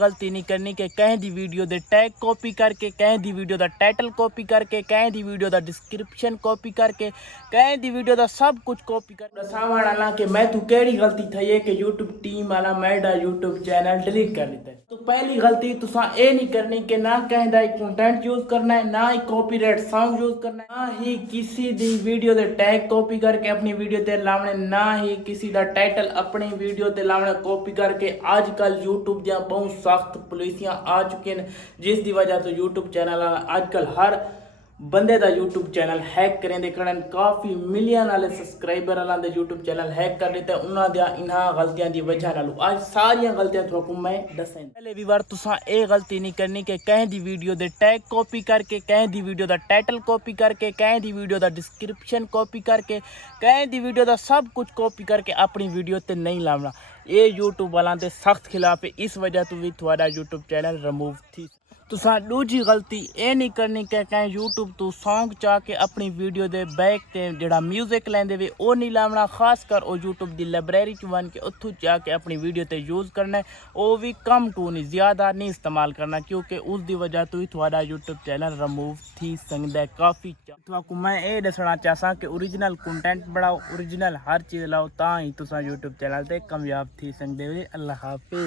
गलती नहीं करनी कि कहीं दी वीडियो दे टैग कॉपी करके, कहीं दी वीडियो दा टाइटल कॉपी करके, कहीं दी वीडियो दा डिस्क्रिप्शन कॉपी करके, कहीं दी वीडियो दा सब कुछ कॉपी कर सामान आना कि मैं तू केड़ी गलती थई है कि यूट्यूब टीम वाला मेरा यूट्यूब चैनल डिलीट कर दिता है। तो पहली गलती तुसा ये नहीं करनी कि ना कहीं दा कंटेंट यूज करना है, ना ही कॉपीराइट सॉन्ग यूज करना है, ना ही किसी दी वीडियो दे टैग कॉपी करके अपनी वीडियो ते लावने, ना ही किसी दा टाइटल अपनी वीडियो ते लावने कॉपी करके। आजकल यूट्यूब दियां बहुत सख्त पुलिसियां आ चुके हैं जिस दी वजह तो यूट्यूब चैनल आजकल हर बंदे दा यूट्यूब चैनल हैक करें खड़न। काफ़ी मिलियन वाले सबसक्राइबर वाले यूट्यूब चैनल हैक कर लेते हैं उन्होंने इन्हां गलतियों की वजह नाल। आज सारिया गलतियां तुहानू मैं दसां। पहले भी बार तुसा ये गलती नहीं करनी कि कहीं दी वीडियो दे टैग कॉपी करके, कहीं दी वीडियो दा टाइटल कॉपी करके, कहीं दी वीडियो दा डिस्क्रिप्शन कॉपी करके, कहीं दी वीडियो दा सब कुछ कॉपी करके अपनी वीडियो ते नहीं लावना। ये यूट्यूब वालों के सख्त खिलाफ है, इस वजह तो भी थोड़ा यूट्यूब चैनल रिमूव थी। तुसा दूजी गलती ये नहीं करनी कि कहीं यूट्यूब तो सॉन्ग चाह के अपनी वीडियो दे बैक ते जड़ा म्यूजिक लेंदे वे वो नहीं लावना। खास कर वो यूट्यूब की लाइब्रेरी च बन के उत्थों चाह के अपनी वीडियो ते यूज़ करना है। वो भी कम टू नहीं, ज़्यादा नहीं इस्तेमाल करना, क्योंकि उसकी वजह तो ही थोड़ा यूट्यूब चैनल रिमूव थी सकता है। काफ़ी तो मैं ये दसना चाहसा कि ओरिजिनल कंटेंट बनाओ, ओरिजिनल हर चीज़ लाओ, ता ही तुसा यूट्यूब चैनल ते कामयाब थी सकते हो। अल्लाह हाफिज़।